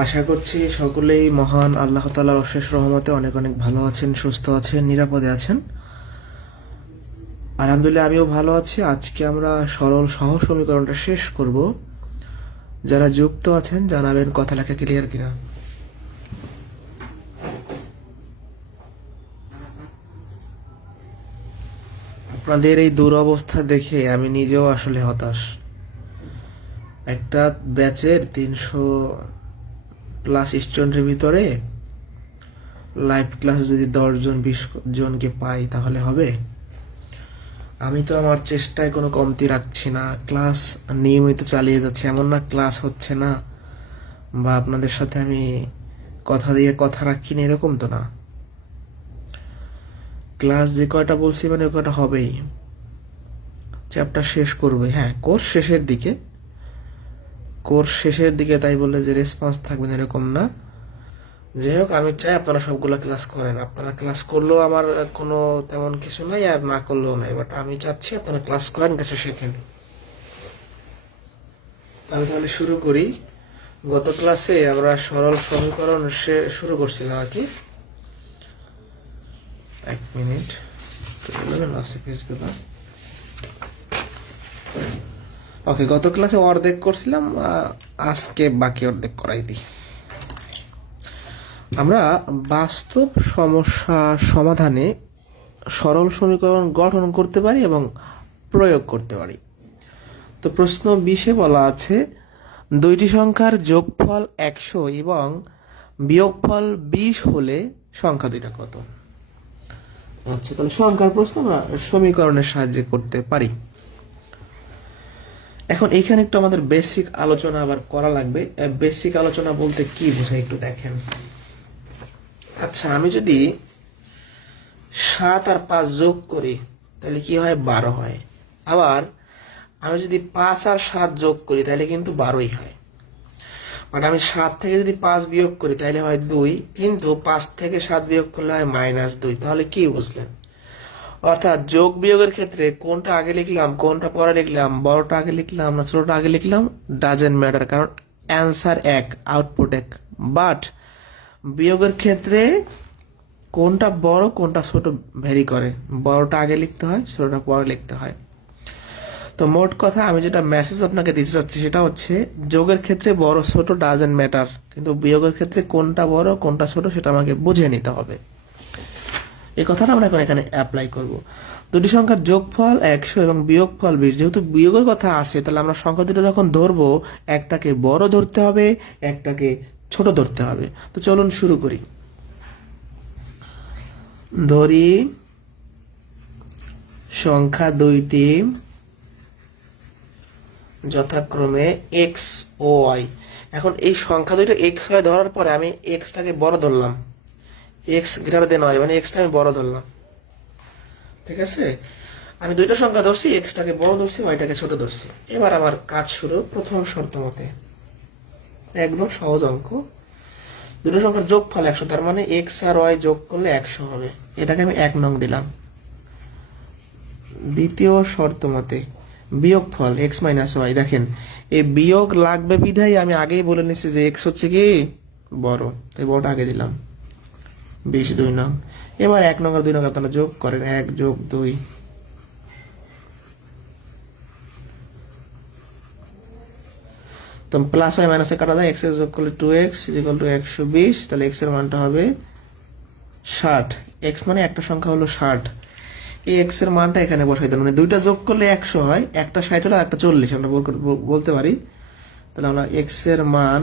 আশা করছি সকলেই মহান আল্লাহ তাআলার অশেষ রহমতে অনেক অনেক ভালো আছেন, সুস্থ আছেন, নিরাপদে আছেন। আলহামদুলিল্লাহ আমিও ভালো আছি। আজকে আমরা সরল সহজ সমীকরণটা শেষ করব। যারা যুক্ত আছেন জানাবেন কথা লেখা ক্লিয়ার কিনা। আপনাদের এই দুরবস্থা দেখে আমি নিজেও আসলে হতাশ। একটা ব্যাচের 300+ স্টুডেন্টের ভিতরে লাইভ ক্লাসে যদি 10 জন 20 জনকে পাই তাহলে হবে। আমি তো আমার চেষ্টায় কোনো কমতি রাখছি না, ক্লাস নিয়মিত চালিয়ে যাচ্ছি। এমন না ক্লাস হচ্ছে না বা আপনাদের সাথে আমি কথা দিয়ে কথা রাখি না, এরকম তো না। ক্লাস যে কয়টা বলছি মানে ওই কয়টা হবেই। চ্যাপ্টার শেষ করবে, হ্যাঁ কোর্স শেষের দিকে, তাই বলে যে রেসপন্স থাকবে না এরকম না। যাই হোক, আমি চাই আপনারা সবগুলা ক্লাস করেন। আপনারা ক্লাস করলেও আমার কোনো তেমন কিছু নাই, আর না করলেও নাই, বাট আমি চাচ্ছি আপনারা ক্লাস করেন, কিছু শেখেন। আমি তাহলে শুরু করি। গত ক্লাসে আমরা সরল সমীকরণ শুরু করছিলাম আর কি। এক মিনিট, ওকে, গত ক্লাসে অর্ধেক করছিলাম, আজকে বাকি অর্ধেক করাই দিই। আমরা বাস্তব সমস্যা সমাধানে সরল সমীকরণ গঠন করতে পারি এবং প্রয়োগ করতে পারি। তো প্রশ্ন 20-এ বলা আছে, দুইটি সংখ্যার যোগফল 100 এবং বিয়োগফল 20 হলে সংখ্যা দুইটা কত? আচ্ছা, তাহলে সংখ্যার প্রশ্ন আমরা সমীকরণের সাহায্যে করতে পারি। এখন এইখানে একটু আমাদের বেসিক আলোচনা আবার করা লাগবে। বেসিক আলোচনা বলতে কি বোঝায় একটু দেখেন। আচ্ছা, আমি যদি 7 আর 5 যোগ করি তাহলে কি হয়? 12 হয়। আবার আমি যদি 5 আর 7 যোগ করি তাহলে কিন্তু 12ই হয়। বাট আমি 7 থেকে যদি 5 বিয়োগ করি তাহলে হয় 2, কিন্তু 5 থেকে 7 বিয়োগ করলে হয় -2। তাহলে কি বুঝলেন? অর্থাৎ যোগ বিয়োগের ক্ষেত্রে কোনটা আগে লিখলাম, কোনটা পরে লিখলাম, বড়টা আগে লিখলাম না ছোটটা আগে লিখলাম, ডাজেন্ট ম্যাটার, কারণ অ্যান্সার এক, আউটপুট এক। বাট বিয়োগের ক্ষেত্রে কোনটা বড় কোনটা ছোট ভ্যারি করে, বড়টা আগে লিখতে হয়, ছোটটা পরে লিখতে হয়। তো মোট কথা আমি যেটা মেসেজ আপনাকে দিতে চাচ্ছি সেটা হচ্ছে, যোগের ক্ষেত্রে বড় ছোট ডাজেন্ট ম্যাটার, কিন্তু বিয়োগের ক্ষেত্রে কোনটা বড় কোনটা ছোট সেটা আমাকে বুঝে নিতে হবে। এই কথাটা আমরা এখন এখানে অ্যাপ্লাই করব। দুটি সংখ্যার যোগফল 100 এবং বিয়োগফল 20, যেহেতু বিয়োগের কথা আছে তাহলে আমরা সংখ্যা দুটো যখন ধরবো একটাকে বড় ধরতে হবে, একটাকে ছোট ধরতে হবে। তো চলুন শুরু করি। ধরি সংখ্যা দুইটি যথাক্রমে এক্স ও ওয়াই। এখন এই সংখ্যা দুইটা এক্স ওয়াই ধরার পরে আমি এক্সটাকে বড় ধরলাম, এক্স গ্রেটার দেন ওয়াই, মানে এক্সটা আমি বড় ধরলাম। ঠিক আছে, আমি দুইটা সংখ্যা ধরছি, এক্সটাকে বড় ধরছি, ওয়াইটাকে ছোট ধরছি। এবার আমার কাজ শুরু প্রথম শর্ত মতে, একদম সহজ অঙ্ক। দুটো সংখ্যার যোগফল 100, তার মানে এক্স আর ওয়াই যোগ করলে 100 হবে। এটাকে আমি 1 নং দিলাম। দ্বিতীয় শর্ত মতে বিয়োগফল এক্স মাইনাস ওয়াই, দেখেন এই বিয়োগ লাগবে বিধায় আমি আগেই বলে নিচ্ছি যে এক্স হচ্ছে কি বড়, তাই বড়টা আগে দিলাম। 20 2 নং। এবার 1 নং আর 2 নং আপনারা যোগ করেন, 1 যোগ 2, তো প্লাস হয় মাইনাসে কাটা যায়, এক্স এর যোগ করলে 2x = 120, তাহলে এক্স এর মানটা হবে 60। এক্স মানে একটা সংখ্যা হলো 60। এই এক্স এর মানটা এখানে বসাই দেন, মানে দুইটা যোগ করলে 100 হয়, একটা 60 হলো আর একটা 40 আমরা বলতে পারি। তাহলে আমরা এক্স এর মান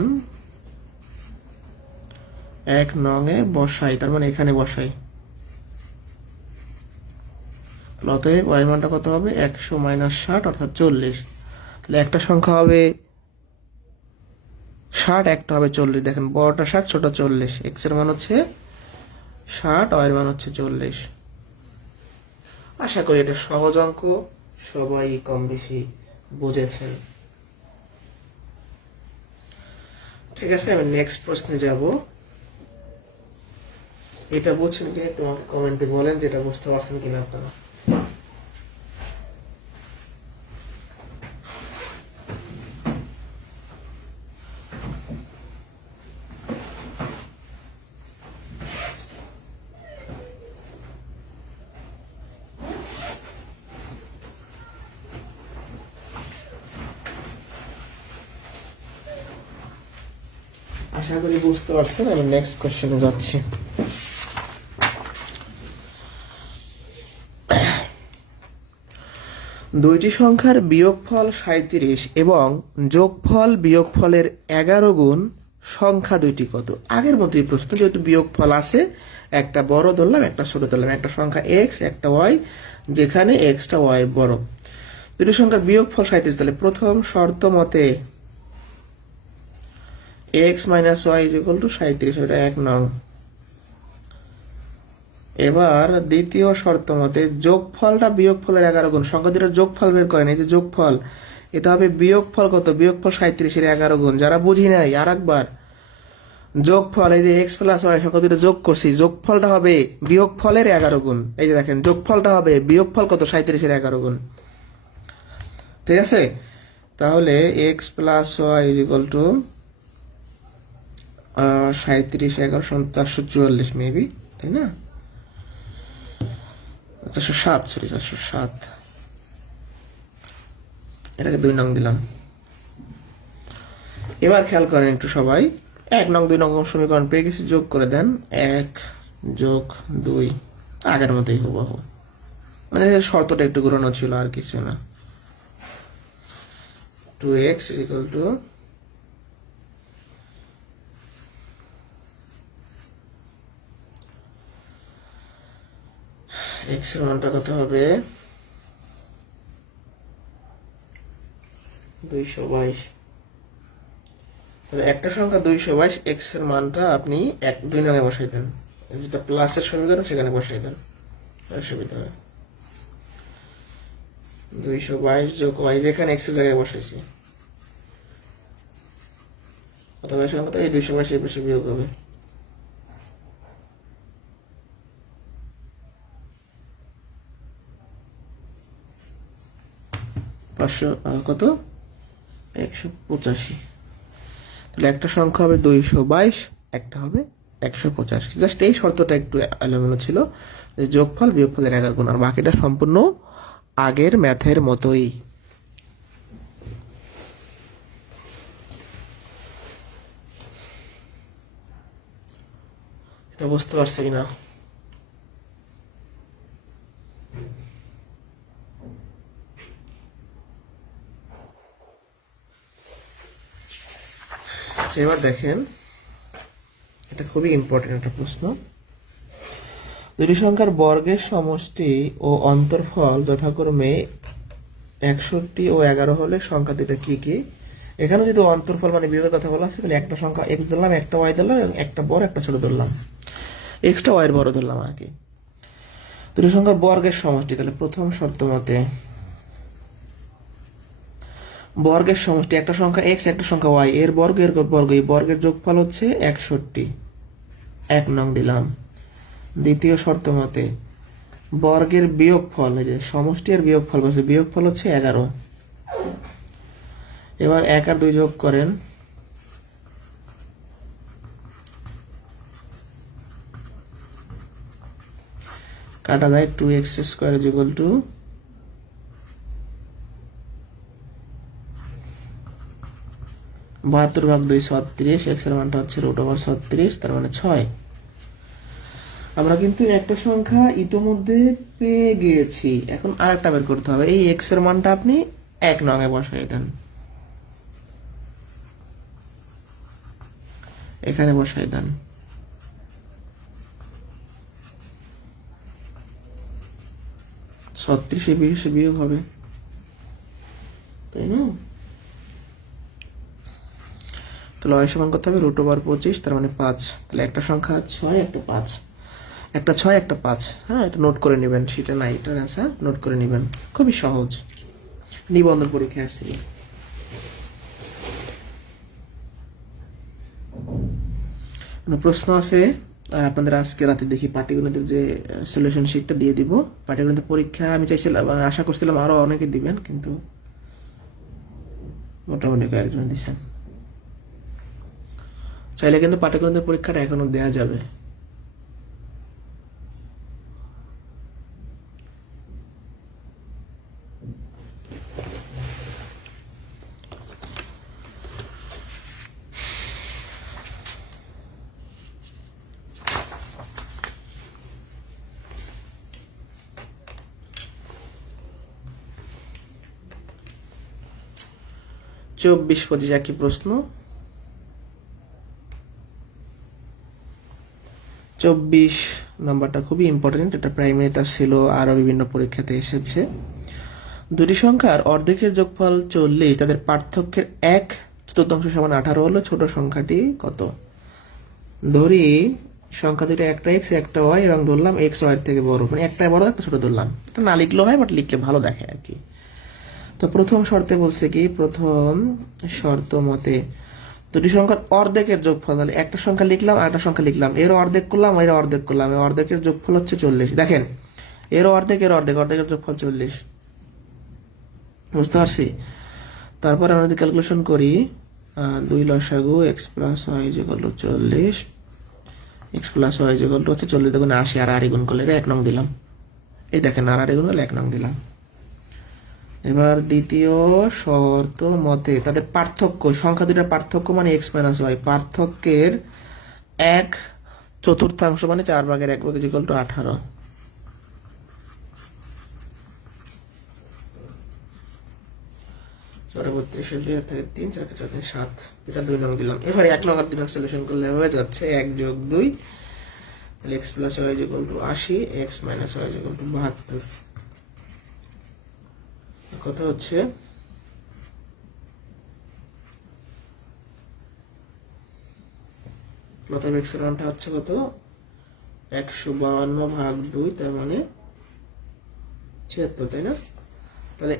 1 নং এ বসাই, তার মানে এখানে বসাই। তাহলে অতএব ওয়াই মানটা কত হবে? 100 - 60 অর্থাৎ 40। তাহলে একটা সংখ্যা হবে 60, একটা হবে 40। দেখেন বড়টা 60, ছোট 40। এক্স এর মান হচ্ছে 60, ওয়াই এর মান হচ্ছে 40। আশা করি এটা সহজ অঙ্ক, সবাই কম বেশি বুঝেছেন। ঠিক আছে, আমি নেক্সট প্রশ্নে যাব। এটা বুঝছেন কিনা একটু আমাকে কমেন্টে বলেন, যেটা বুঝতে পারছেন কিনা আপনারা। আশা করি বুঝতে পারছেন। আমি নেক্সট কোশ্চেনে যাচ্ছি। দুইটি সংখ্যার বিয়োগফল 37 এবং যোগফল বিয়োগফলের 11 গুণ সংখ্যা দুইটি কত? আগের মতোই প্রশ্ন, যেহেতু বিয়োগফল আছে, একটা বড় ধরলাম একটা ছোট ধরলাম, একটা সংখ্যা এক্স একটা ওয়াই, যেখানে এক্সটা ওয়াই বড়। দুটি সংখ্যার বিয়োগফল 37, তাহলে প্রথম শর্ত মতে X minus Y is equal to 37, ওটা 1 নং। এবার দ্বিতীয় শর্ত মতে যোগফলটা বিয়োগফলের 11 গুণ, সংখ্যা দুটোর যোগফল বের করেন। এই যে যোগফল, এটা হবে বিয়োগফল কত? বিয়োগফল 37-এর 11 গুণ। যারা বুঝি নাই আর একবার, যোগফল এই যে এক্স প্লাস ওয়াই সংখ্যা দুটো যোগ করছি, যোগফলটা হবে বিয়োগফলের 11 গুণ। এই যে দেখেন যোগফলটা হবে বিয়োগফল কত? 37-এর 11 গুণ। ঠিক আছে, তাহলে X plus Y is equal to 37 11 444 maybe, তাই না? 407, সরি 407, এটাকে 2 নং দিলাম। এবার খেয়াল করেন একটু সবাই, 1 নং 2 নং সমীকরণ পেয়ে গেছি, যোগ করে দেন। 1 যোগ 2 আগের মতোই হুবহু, মানে শর্তটা একটু ঘুরানো ছিল, আর কিছু না। 2x is equal to x এর মানটা কত হবে? 222। তাহলে একটা সংখ্যা 222, x এর মানটা আপনি 2 নঙে বসাই দেন, যেটা প্লাসের সমীকরণ সেখানে বসাই দেন, সুবিধা হয়। 222 যোগ y, যেখানে x এর জায়গায় বসাইছি, অথবা সংখ্যা তো এই 222 এর পাশে বিয়োগ হবে। কত? 185। তাহলে একটা সংখ্যা হবে 222, একটা হবে 185। জাস্ট এই শর্তটা একটু এলোমেলো ছিল, যে যোগফল বিয়োগফলের 11 গুণ, আর বাকিটা সম্পূর্ণ আগের ম্যাথের মতোই। এটা বুঝতে পারছে কিনা? এবার দেখেন, এটা খুবই ইম্পর্টেন্ট একটা প্রশ্ন। দুটি সংখ্যার বর্গের সমষ্টি ও অন্তর্ফল যথাক্রমে 61 ও 11 হলে সংখ্যা দুটা কি কি? এখানে যদি অন্তর্ফল মানে বিয়োগের কথা বলা আছে, তাহলে একটা সংখ্যা এক্স ধরলাম, একটা ওয়াই ধরলাম, এবং একটা বড় একটা ছোট ধরলাম, এক্সটা ওয়াই এর বড় ধরলাম আগে। দুটি সংখ্যার বর্গের সমষ্টি, তাহলে প্রথম শর্ত মতে বর্গের সমষ্টি, একটা সংখ্যা এক্স একটা সংখ্যা ওয়াই, এর বর্গ এর বর্গ, এই বর্গের যোগফল হচ্ছে 61, 1 নং দিলাম। দ্বিতীয় শর্ত মতে বর্গের বিয়োগফল, এই যে সমষ্টি আর বিয়োগফল বলছে, বিয়োগফল হচ্ছে 11। এবার 1 আর 2 যোগ করেন, কাটা যায়, 2x square is equal two 72/2 36, x এর মানটা হচ্ছে √36, তার মানে 6। আমরা কিন্তু একটা সংখ্যা ইতোমধ্যে পেয়ে গিয়েছি, এখন আরেকটা বের করতে হবে। এই x এর মানটা আপনি 1 নঙে বসাই দেন, এখানে বসাই দেন। 36 বিয়োগ হবে, তাই না? তাহলে y সমান কত হবে? √25, তার মানে 5। তাহলে একটা সংখ্যা 6, একটা 5, একটা 6 একটা 5। হ্যাঁ, এটা নোট করে নেবেন, সেটা নাই, এটার অ্যান্সার নোট করে নেবেন, খুবই সহজ, নিবন্ধন পরীক্ষায় আসছিল। প্রশ্ন আছে, আর আপনাদের আজকে রাতে দেখি পাটিগণিতের যে সলিউশন শিটটা দিয়ে দিব। পাটিগণিতের পরীক্ষা আমি চাইছিলাম, আশা করছিলাম আরো অনেকে দিবেন, কিন্তু মোটামুটি কয়েকজন দিচ্ছেন। চাইলে কিন্তু পাটিগণিতের পরীক্ষাটা এখনো দেয়া যাবে। 24-25 একই প্রশ্ন। 24 নাম্বারটা খুবই ইম্পর্টেন্ট, এটা প্রাইমারি তার ছিল, আরো বিভিন্ন পরীক্ষাতে এসেছে। দুটি সংখ্যার অর্ধেকের যোগফল 40, তাদের পার্থক্যের 1/4 সমান 18 হলো ছোট সংখ্যাটি কত? ধরি সংখ্যা দুটো, একটা এক্স একটা ওয়াই, এবং ধরলাম এক্স ওয়াই থেকে বড়, মানে একটা বড় একটা ছোট ধরলাম। এটা না লিখলেও হয়, বাট লিখলে ভালো দেখে আর কি। তো প্রথম শর্তে বলছে কি, প্রথম শর্ত মতে দুটি সংখ্যার অর্ধেকের যোগফল, তাহলে একটা সংখ্যা লিখলাম আর একটা সংখ্যা লিখলাম, এর অর্ধেক করলাম এর অর্ধেক করলাম, এর অর্ধেকের যোগফল হচ্ছে 40। দেখেন এর অর্ধেক এর অর্ধেক, অর্ধেকের যোগফল 40, বুঝতে পারছি? তারপর আমরা যদি ক্যালকুলেশন করি, 2 লসাগু X plus Y equal to 40, X plus Y equal to হচ্ছে 40 দেখুন 80, আর আর গুণ করলে 1 নং দিলাম। এই দেখেন আর গুণ হলে 1 নং দিলাম। এবার দ্বিতীয় শর্ত মতে তাদের পার্থক্য, সংখ্যা দুটার পার্থক্য মানে এক্স মাইনাস ওয়াই, পার্থক্যের 1/4 মানে 4/1 ইকুয়াল টু 18। পরবর্তী 2 থেকে 3 4 4 7, এটা 2 নং দিলাম। এবার 1 নং আর 2 নং সলিউশন করলে হয়ে যাচ্ছে 1 যোগ 2, তাহলে X plus Y equal to 80, X minus Y equal to 72। কত হচ্ছে? প্রথম এক্স এর মানটা হচ্ছে কত? 152/2, তার মানে 76, তাই না? তাহলে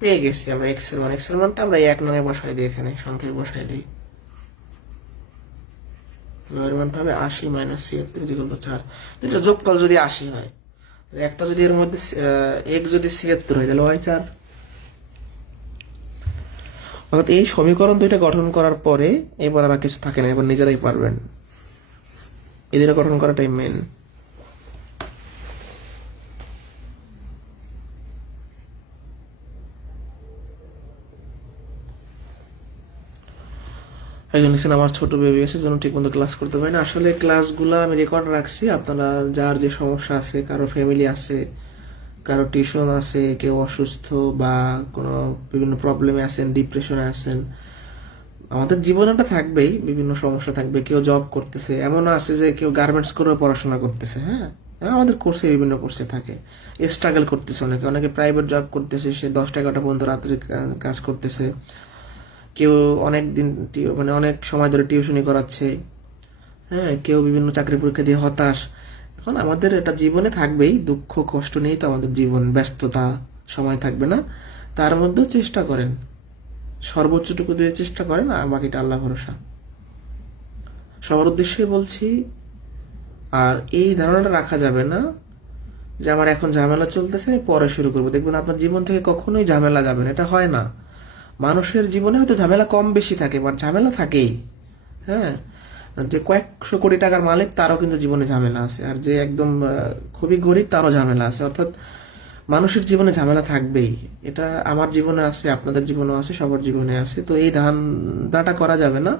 পেয়ে গেছি আমরা এক্স এর মান। এক্স এর মানটা আমরা 1 নং এ বসাই দিই, এখানে সংখ্যায় বসাই দিই। এর মানটা হবে 80 - 76 ইকুয়াল টু 4। দুটো যোগফল যদি 80 হয়, তাহলে একটা যদি এর মধ্যে x যদি 76 হয়, তাহলে y 4। অর্থাৎ এই সমীকরণ দুইটা গঠন করার পরে এবার আর কিছু থাকে না, এবার নিজেরাই পারবেন। এই দুটো গঠন করাটাই মেন। একজন লিখছেন আমার ছোট বেবি আছে, জন্য ঠিক মতো ক্লাস করতে পারি না। আসলে ক্লাসগুলো আমি রেকর্ড রাখছি, আপনারা যার যে সমস্যা আছে, কারো ফ্যামিলি আছে, কারো টিউশন আছে, কেউ অসুস্থ বা কোনো বিভিন্ন প্রবলেমে আছেন, ডিপ্রেশনে আছেন, আমাদের জীবনে একটা থাকবেই, বিভিন্ন সমস্যা থাকবে। কেউ জব করতেছে, এমনও আছে যে কেউ গার্মেন্টস করে পড়াশোনা করতেছে, হ্যাঁ, আমাদের কোর্সে বিভিন্ন কোর্সে থাকে, স্ট্রাগল করতেছে অনেকে, অনেকে প্রাইভেট জব করতেছে, সে 10টা 11টা পর্যন্ত রাত্রে কাজ করতেছে, কেউ অনেক দিন মানে অনেক সময় ধরে টিউশনি করাচ্ছে, হ্যাঁ, কেউ বিভিন্ন চাকরি পরীক্ষা দিয়ে হতাশ। এখন আমাদের এটা জীবনে থাকবেই, দুঃখ কষ্ট নেই তো আমাদের জীবন, ব্যস্ততা, সময় থাকবে না। তার মধ্যেও চেষ্টা করেন, সর্বোচ্চটুকু দিয়ে চেষ্টা করেন, আর বাকিটা আল্লাহ ভরসা। সবার উদ্দেশ্যে বলছি। আর এই ধারণাটা রাখা যাবে না যে আমার এখন ঝামেলা চলতেছে, আমি পরে শুরু করবো। দেখবেন আপনার জীবন থেকে কখনোই ঝামেলা যাবে না, এটা হয় না। মানুষের জীবনে হয়তো ঝামেলা কম বেশি থাকে, বাট ঝামেলা থাকেই। হ্যাঁ, যে কয়েকশো কোটি টাকার মালিক, তারও কিন্তু জীবনে ঝামেলা আছে, আর যে একদম খুবই গরিব, তারও ঝামেলা আছে। অর্থাৎ মানুষের জীবনে ঝামেলা থাকবেই। এটা আমার জীবনে আছে, আপনাদের জীবনেও আছে, সবার জীবনে আছে। তো এই ধান্দাটা করা যাবে না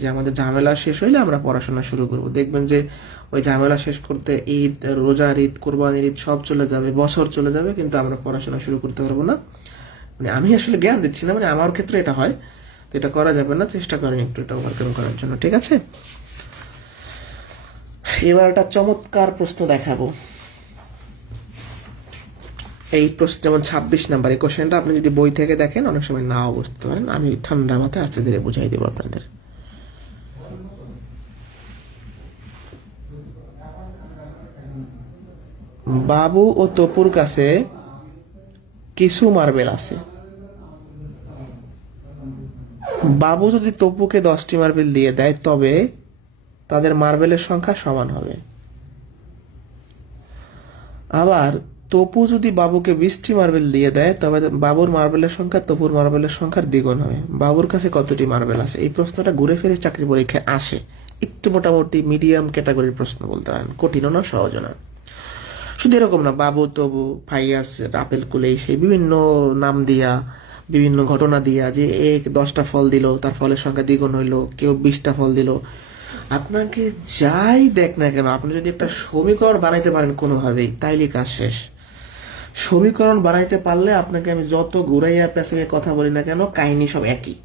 যে আমাদের ঝামেলা শেষ হইলে আমরা পড়াশোনা শুরু করব। দেখবেন যে ওই ঝামেলা শেষ করতে ঈদ, রোজার ঈদ, কোরবানির ঈদ সব চলে যাবে, বছর চলে যাবে, কিন্তু আমরা পড়াশোনা শুরু করতে পারবো না। মানে আমি আসলে জ্ঞান দিচ্ছি না, মানে আমার ক্ষেত্রে এটা হয়। তো এটা করা যাবে না, চেষ্টা করেন একটু এটা ওভারকাম করার জন্য, ঠিক আছে? এবার একটা চমৎকার প্রশ্ন দেখাবো। এই প্রশ্ন যেমন 26 নাম্বার, এই কোশ্চেনটা আপনি যদি বই থেকে দেখেন অনেক সময় নাও বুঝতে পারেন, আমি ঠান্ডা মাথায় আস্তে ধীরে বুঝাই দেবো আপনাদের। বাবু ও তপুর কাছে কিছু মার্বেল আছে। বাবু যদি তপুকে 10টি মার্বেল দিয়ে দেয়, তবে তাদের মার্বেলের সংখ্যা সমান হবে। আবার তপু যদি বাবুকে 20টি মার্বেল দিয়ে দেয়, তবে বাবুর মার্বেলের সংখ্যা তপুর মার্বেলের সংখ্যার দ্বিগুণ হবে। বাবুর কাছে কতটি মার্বেল আছে? এই প্রশ্নটা ঘুরে ফিরে চাকরি পরীক্ষায় আসে। একটু মোটামুটি মিডিয়াম ক্যাটাগরির প্রশ্ন বলতে পারেন, কঠিনও না সহজও না। শুধু এরকম না, বাবু, তবু, ফাইয়াস, আপেল, কুলেই, সেই বিভিন্ন নাম দিয়া, বিভিন্ন ঘটনা দিয়া, যে 10টা ফল দিল, তার ফলের সংখ্যা দ্বিগুণ হইলো, কেউ 20টা ফল দিল। আপনাকে যাই দেখ না কেন, আপনি যদি একটা সমীকরণ বানাইতে পারেন কোনোভাবেই, তাইলে কাজ শেষ। সমীকরণ বানাইতে পারলে আপনাকে আমি যত ঘুরাইয়া পেঁচাইয়া কথা বলি না কেন, কাহিনী সব একই।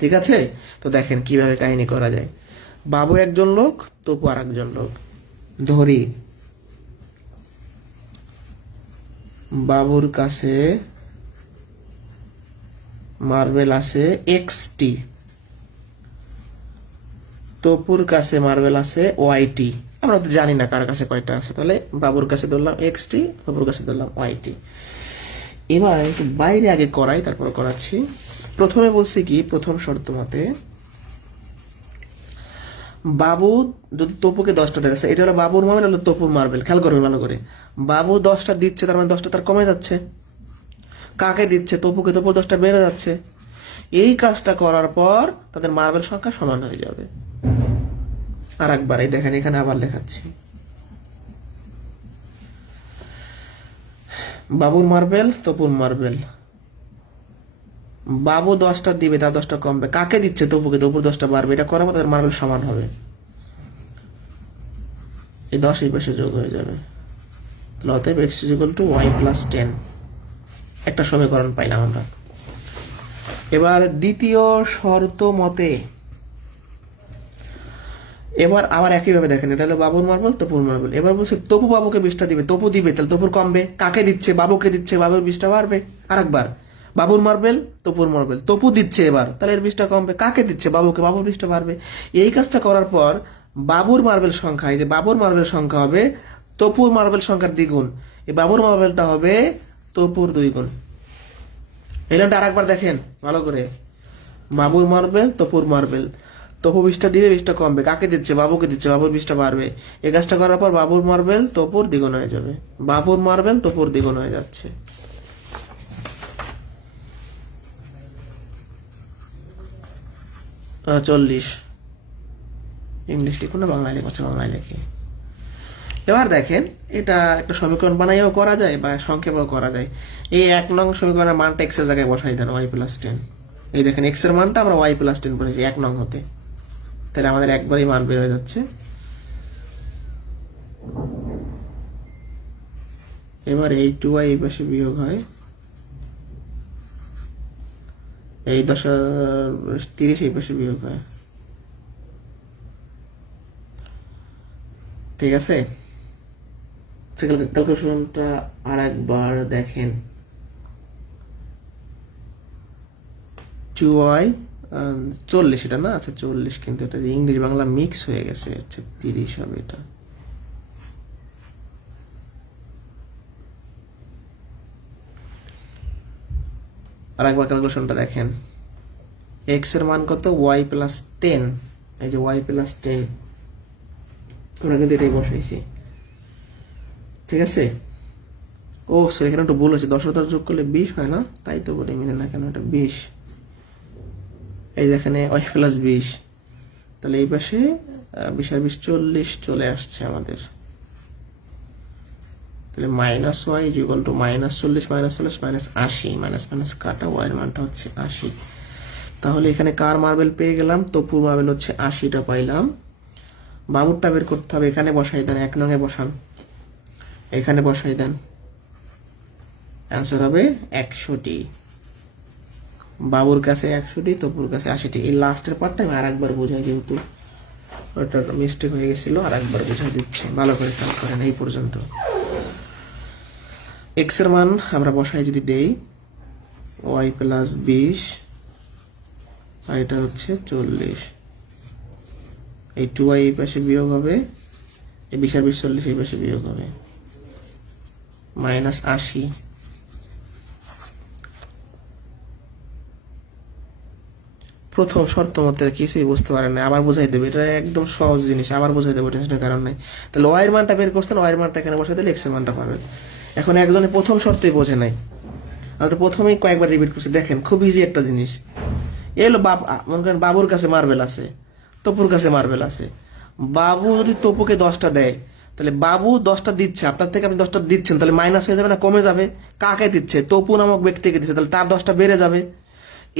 ঠিক আছে? তো দেখেন কিভাবে কাহিনী করা যায়। বাবু একজন লোক, তপু আর একজন লোক। ধরি বাবুর কাছে মার্বেল আছে XT, তপুর কাছে মার্বেল আছে YT। আমরা তো জানি না কার কাছে কয়টা আছে, তাহলে বাবুর কাছে ধরলাম XT, তপুর কাছে ধরলাম YT। এবার একটু বাইরে আগে করাই, তারপর করাচ্ছি। প্রথমে বলছি কি, প্রথম শর্ত মতে বাবু যদি তপুকে 10টা দিচ্ছে, এটা হলো বাবুর মার্বেল, হলো তপুর মার্বেল। খেয়াল করবেন ভালো করে, বাবু 10টা দিচ্ছে, তার মানে 10টা তার কমে যাচ্ছে। কাকে দিচ্ছে? তপুকে। তপুর 10টা বেড়ে যাচ্ছে। এই কাজটা করার পর তাদের মার্বেল সংখ্যা সমান হয়ে যাবে। আর একবার এই দেখেন, এখানে আবার দেখাচ্ছি। বাবুর মার্বেল, তপুর মার্বেল। বাবু 10টা দিবে, তার 10টা কমবে। কাকে দিচ্ছে? তপুকে। তপুর 10টা বাড়বে। এটা করার পর তাদের মার্বেল সমান হবে। এই 10 এই পাশে যোগ হয়ে যাবে। তাহলে অতএব x = y + 10। একটা সমীকরণ পাইলাম আমরা। এবার দ্বিতীয় শর্ত মতে এবার আবার একইভাবে দেখেন, এটা হলো বাবুর মার্বেল, তপুর মার্বেল। এবার বলছে তপু বাবুকে 20টা দিবে। তপু দিবে, তাহলে তপুর কমবে। কাকে দিচ্ছে? বাবুকে দিচ্ছে, বাবুর 20টা বাড়বে। আরেকবার বাবুর মার্বেল, তপুর মার্বেল। তপু দিচ্ছে এবার, তাহলে এর 20টা কমবে। কাকে দিচ্ছে? বাবুকে, বাবুর 20টা বাড়বে। এই কাজটা করার পর বাবুর মার্বেল সংখ্যা, এই যে বাবুর মার্বেল সংখ্যা হবে তপুর মার্বেল সংখ্যার দ্বিগুণ। এই বাবুর মার্বেলটা হবে তপুর 2 গুণ। এই লাইনটা আরেকবার দেখেন ভালো করে। বাবুর মার্বেল, তপুর মার্বেল। তপু 20টা দিবে, 20টা কমবে। কাকে দিচ্ছে? বাবুকে দিচ্ছে, বাবুর 20টা বাড়বে। এই কাজটা করার পর বাবুর মার্বেল তপুর দ্বিগুণ হয়ে যাবে। বাবুর মার্বেল তপুর দ্বিগুণ হয়ে যাচ্ছে। আহ, 40। ইংলিশ লিখুন না, বাংলায় লিখছে, বাংলায় লিখি। এবার দেখেন, এটা একটা সমীকরণ বানাইও করা যায় বা সংক্ষেপেও করা যায়। এই 1 নং সমীকরণের মানটা x এর জায়গায় বসাই দেন, y + 10। এই দেখেন, x এর মানটা আমরা y + 10 বলেছি 1 নং হতে। তাহলে আমাদের একবারই মান বের হয়ে যাচ্ছে। এবার এই 2y এই পাশে বিয়োগ হয়, এই 30 এই পাশে বিয়োগ হয়। ঠিক আছে? ক্যালকুলেশনটা আর একবার দেখেন। 2y 40, এটা না? আচ্ছা 40, কিন্তু এটা ইংলিশ বাংলা মিক্স হয়ে গেছে। আচ্ছা 30 হবে এটা। আর একবার ক্যালকুলেশনটা দেখেন। x এর মান কত? y + 10। এই যে y + 10, আমরা কিন্তু এটাই বসাইছি। ঠিক আছে? ও সরি, এখানে একটু ভুল হয়েছে। 10 যোগ করলে 20 হয় না? তাই তো বলে মিলে না কেন, এটা 20। এই যে এখানে y + 20, তাহলে এই পাশে 20 আর 20 40 চলে আসছে আমাদের। তাহলে -y = -40 -40 -80, মাইনাস মাইনাস কাটা, y এর মানটা হচ্ছে 80। তাহলে এখানে কার মার্বেল পেয়ে গেলাম? তপুর মার্বেল হচ্ছে 80টা পাইলাম। বাবুরটা বের করতে হবে, এখানে বসাই দেন, 1 নঙে বসান, এখানে বসাই দেন। অ্যান্সার হবে 100টি। বাবুর কাছে 100টি, তপুর কাছে 80টি। এই লাস্টের পার্টটা আমি আর একবার বোঝাই, যেহেতু ওটা মিস্টেক হয়ে গেছিল, আর একবার বোঝাই দিচ্ছি। ভালো করে খেয়াল করেন এই পর্যন্ত। x এর মান আমরা বসাই যদি দেই, y + 20, আর এটা হচ্ছে 40। এই 2y এই পাশে বিয়োগ হবে, এই 20 আর 20 40 এই পাশে বিয়োগ হবে, -80। প্রথম শর্ত মতে কিছুই বুঝতে পারেন না, আবার বোঝাই দেবে। এটা একদম সহজ জিনিস, আবার বোঝাই দেবো, টেনশনের কারণ নাই। তাহলে y এর মানটা বের করছেন, y এর মানটা এখানে বসাই দিলে x এর মানটা পাবেন। এখন একজনের প্রথম শর্তই বোঝে নাই, তো প্রথমেই কয়েকবার রিপিট করছি। দেখেন খুব ইজি একটা জিনিস। এলো মনে করেন বাবুর কাছে মার্বেল আছে, তপুর কাছে মার্বেল আছে। বাবু যদি তপুকে 10টা দেয়, তাহলে বাবু 10টা দিচ্ছে, আপনার থেকে আপনি 10টা দিচ্ছেন, তাহলে মাইনাস হয়ে যাবে না, কমে যাবে। কাকে দিচ্ছে? তপু নামক ব্যক্তিকে দিচ্ছে, তাহলে তার 10টা বেড়ে যাবে।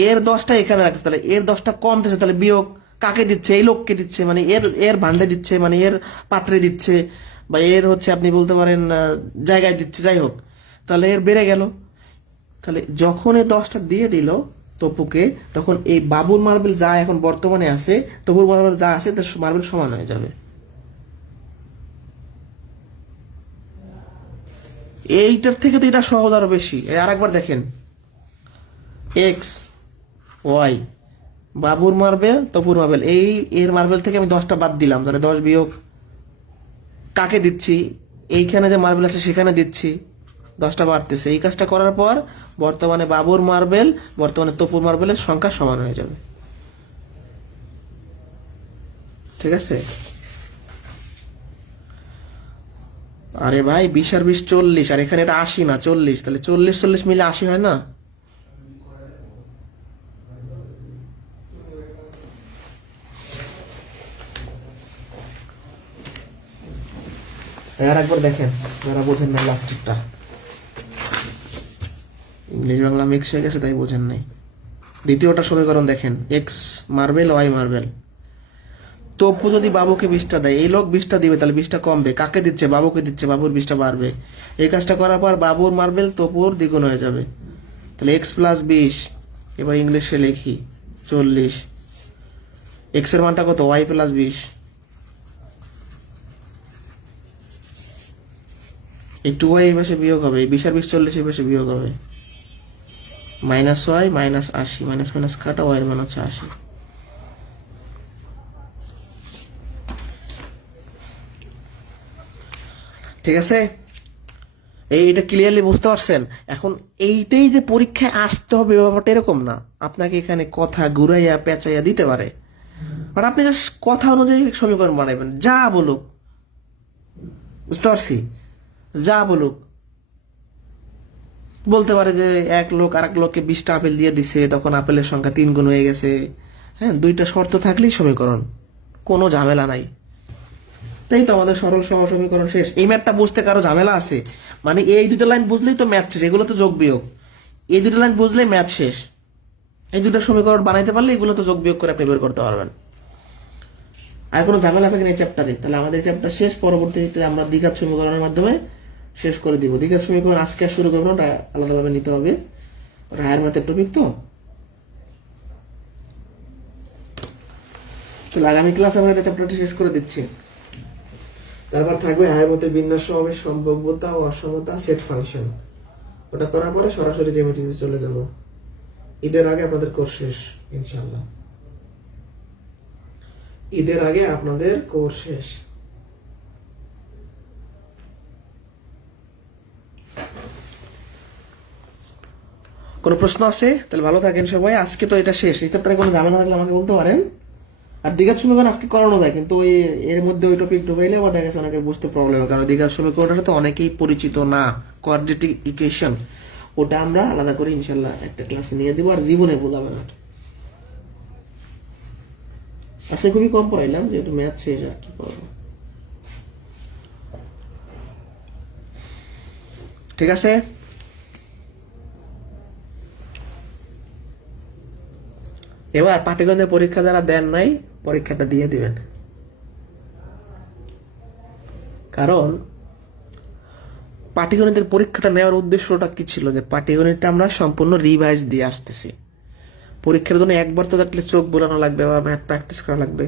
এর 10টা এখানে রাখছে, তাহলে এর 10টা কমতেছে, তাহলে বিয়োগ। কাকে দিচ্ছে? এই লোককে দিচ্ছে, মানে এর এর ভান্ডে দিচ্ছে, মানে এর পাত্রে দিচ্ছে, বা এর হচ্ছে আপনি বলতে পারেন জায়গায় দিচ্ছে, যাই হোক। তাহলে এর বেড়ে গেল। তাহলে যখন এই 10টা দিয়ে দিল তপুকে, তখন এই বাবুর মার্বেল যা এখন বর্তমানে আছে, তপুর মার্বেল যা আছে তার মার্বেল সমান হয়ে যাবে। এইটার থেকে তো এটা সহজ আরো বেশি। আর একবার দেখেন, এক্স ওয়াই, বাবুর মার্বেল তপুর মার্বেল, এই এর মার্বেল থেকে আমি 10টা বাদ দিলাম, তাহলে 10 বিয়োগ কাকে দিচ্ছি, এইখানে যে মার্বেল আছে সেখানে দিচ্ছি, 10টা বাড়তেছে। এই কাজটা করার পর বর্তমানে বাবুর মার্বেল বর্তমানে তপুর মার্বেলের সংখ্যা সমান হয়ে যাবে। ঠিক আছে? আরে ভাই 20 আর 20 40, আর এখানে এটা 80 না 40, তাহলে 40 মিলে 80 হয় না? আর একবার দেখেন, যারা বোঝেন না লাস্টেরটা, ইংলিশ বাংলা মিক্স হয়ে গেছে তাই বোঝেন নাই। দ্বিতীয়টা সমীকরণ দেখেন, X marble Y marble, Tapu যদি বাবুকে 20টা দেয়, এই লোক 20টা দিবে, তাহলে 20টা কমবে, কাকে দিচ্ছে, বাবুকে দিচ্ছে, বাবুর 20টা বাড়বে। এই কাজটা করার পর বাবুর মার্বেল তপুর দ্বিগুণ হয়ে যাবে। তাহলে এক্স প্লাস 20, এবার ইংলিশে লিখি 40, এক্স এর মানটা কত, ওয়াই প্লাস 20, একটু ওয়াই এই পাশে বিয়োগ হবে, 20 আর 20 40 এই পাশে বিয়োগ হবে, minus Y minus 80, minus minus কাটা, ওয়াই এর মান হচ্ছে 80। ঠিক আছে? এইটা ক্লিয়ারলি বুঝতে পারছেন? এখন এইটাই যে পরীক্ষায় আসতে হবে ব্যাপারটা এরকম না, আপনাকে এখানে কথা ঘুরাইয়া পেঁচাইয়া দিতে পারে, বাট আপনি জাস্ট কথা অনুযায়ী সমীকরণ বানাইবেন, যা বলুক। বুঝতে পারছি? যা বলুক, বলতে পারে যে এক লোক আর এক লোককে 20টা আপেল দিয়ে দিছে, তখন আপেলের সংখ্যা 3 গুণ হয়ে গেছে। হ্যাঁ, 2টা শর্ত থাকলেই সমীকরণ, কোনো ঝামেলা নাই। তাই তো আমাদের সরল সহজ সমীকরণ শেষ। এই ম্যাথটা বুঝতে কারো ঝামেলা আছে? মানে এই 2টা লাইন বুঝলেই তো ম্যাথ শেষ, এগুলো তো যোগ বিয়োগ। এই 2টা লাইন বুঝলেই ম্যাথ শেষ। এই 2টা সমীকরণ বানাইতে পারলে এগুলো তো যোগ বিয়োগ করে আপনি বের করতে পারবেন। আর কোনো ঝামেলা থাকে না এই চ্যাপ্টারে, তাহলে আমাদের চ্যাপ্টার শেষ। পরবর্তীতে আমরা দ্বিঘাত সমীকরণের মাধ্যমে শেষ করে দিব। দ্বিঘাত সমীকরণ আজকে আর শুরু করবো না, ওটা আলাদাভাবে নিতে হবে, ওটা হায়ার ম্যাথের টপিক তো। তাহলে আগামী ক্লাস আমরা এটা চ্যাপ্টারটি শেষ করে দিচ্ছি। তারপর থাকবে হায়ার ম্যাথের বিন্যাস সমাবেশ, সম্ভাব্যতা ও অসমতা, সেট ফাংশন। ওটা করার পরে সরাসরি জ্যামিতিতে চলে যাব। ঈদের আগে আপনাদের কোর্স শেষ ইনশাআল্লাহ। ঈদের আগে আপনাদের কোর্স শেষ। কোনো প্রশ্ন আছে? তাহলে ভালো থাকেন সবাই। আজকে তো এটা শেষ। এই চ্যাপ্টারে কোনো ঝামেলা থাকলে আমাকে বলতে পারেন। আর দ্বিঘাত সমীকরণ আজকে করানো যায়, কিন্তু ওই এর মধ্যে ওই টপিক ঢুকাইলে আবার দেখা গেছে অনেকের বুঝতে প্রবলেম হয়, কারণ দ্বিঘাত সমীকরণটার সাথে অনেকেই পরিচিত না। কোয়াড্রেটিক ইকুয়েশন, ওটা আমরা আলাদা করে ইনশাল্লাহ একটা ক্লাসে নিয়ে দিব, আর জীবনে বোঝাবে না। আজকে খুবই কম পড়াইলাম, যেহেতু ম্যাথ শেষ, আর কি করবো। ঠিক আছে? এবার পাটিগণিতের পরীক্ষা যারা দেন নাই, পরীক্ষাটা দিয়ে দিবেন, কারণ পাটিগণিতের পরীক্ষাটা নেওয়ার উদ্দেশ্যটা কি ছিল, যে পাটিগণিতটা আমরা সম্পূর্ণ রিভাইজ দিয়ে আসতেছি। পরীক্ষার জন্য একবার তো দেখলে চোখ বোলানো লাগবে বা ম্যাথ প্র্যাকটিস করা লাগবে,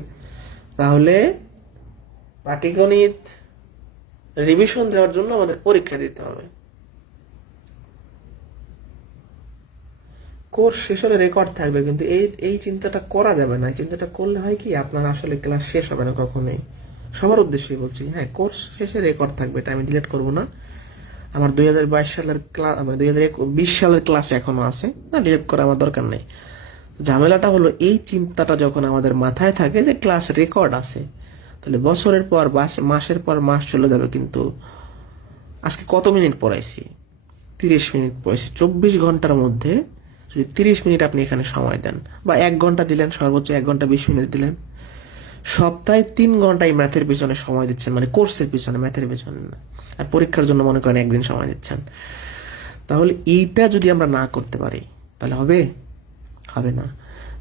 তাহলে পাটিগণিত রিভিশন দেওয়ার জন্য আমাদের পরীক্ষা দিতে হবে। কোর্স শেষ হলে রেকর্ড থাকবে, কিন্তু এই চিন্তাটা করা যাবে না। এই চিন্তাটা করলে হয় কি, আপনার আসলে ক্লাস শেষ হবে না কখনোই। সবার উদ্দেশ্যেই বলছি, হ্যাঁ, কোর্স শেষে রেকর্ড থাকবে, এটা আমি ডিলিট করবো না। আমার 2022 সালের ক্লাস, মানে 2020 সালের ক্লাস এখনো আছে, না ডিলিট করা আমার দরকার নেই। ঝামেলাটা হলো এই চিন্তাটা যখন আমাদের মাথায় থাকে যে ক্লাস রেকর্ড আছে, তাহলে বছরের পর মাসের পর মাস চলে যাবে, কিন্তু আজকে কত মিনিট পড়াইছি? 30 মিনিট পড়াইছি। 24 ঘন্টার মধ্যে যদি 30 মিনিট আপনি এখানে সময় দেন, বা 1 ঘন্টা দিলেন, সর্বোচ্চ 1 ঘন্টা 20 মিনিট দিলেন, সপ্তাহে 3 ঘন্টা এই ম্যাথের পিছনে সময় দিচ্ছেন, মানে কোর্সের পিছনে, ম্যাথের পিছনে না। আর পরীক্ষার জন্য মনে করেন একদিন সময় দিচ্ছেন, তাহলে এইটা যদি আমরা না করতে পারি তাহলে হবে? হবে না।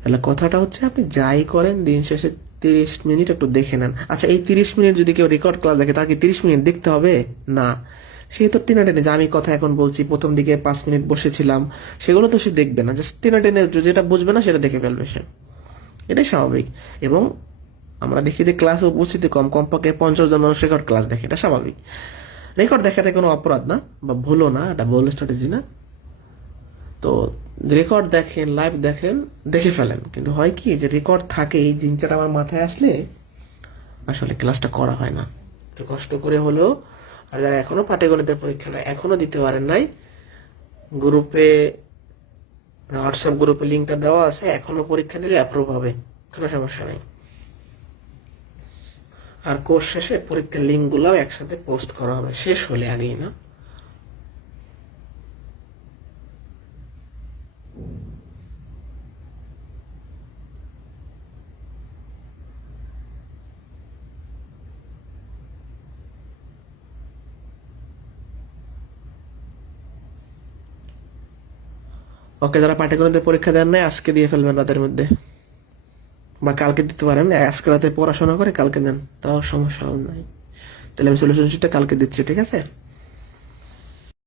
তাহলে কথাটা হচ্ছে, আপনি যাই করেন দিন শেষে 30 মিনিট একটু দেখে নেন। আচ্ছা, এই 30 মিনিট যদি কেউ রেকর্ড ক্লাস দেখে, তার কি 30 মিনিট দেখতে হবে? না, সে তো টেনে টেনে, যে আমি কথা এখন বলছি, প্রথম দিকে 5 মিনিট বসেছিলাম, সেগুলো তো সে দেখবে না, জাস্ট টেনে টেনে যেটা বুঝবে না সেটা দেখে ফেলবে সে। এটাই স্বাভাবিক। এবং আমরা দেখি যে ক্লাসে উপস্থিতি কম, কমপক্ষে 50 জন মানুষ রেকর্ড ক্লাস দেখে, এটা স্বাভাবিক। রেকর্ড দেখাতে কোনো অপরাধ না বা ভুলও না, এটা ভুল স্ট্র্যাটেজি না। তো রেকর্ড দেখেন, লাইভ দেখেন, দেখে ফেলেন, কিন্তু হয় কি যে রেকর্ড থাকে, এই জিনিসটা আমার মাথায় আসলে আসলে ক্লাসটা করা হয় না, একটু কষ্ট করে হলেও। আর যারা এখনো পাটিগণিতের পরীক্ষাটা এখনো দিতে পারেন নাই, গ্রুপে, হোয়াটসঅ্যাপ গ্রুপে লিঙ্কটা দেওয়া আছে, এখনো পরীক্ষা দিলে অ্যাপ্রুভ হবে, কোনো সমস্যা নেই। আর কোর্স শেষে পরীক্ষার লিঙ্কগুলোও একসাথে পোস্ট করা হবে, শেষ হলে, আগেই না। ওকে, যারা পাটিগণিতের পরীক্ষা দেন নাই আজকে দিয়ে ফেলবেন রাতের মধ্যে, বা কালকে দিতে পারেন, আজকে রাতে পড়াশোনা করে কালকে দেন, তাও সমস্যা নাই। তাহলে আমি সলিউশন শিটটা কালকে দিচ্ছি, ঠিক আছে?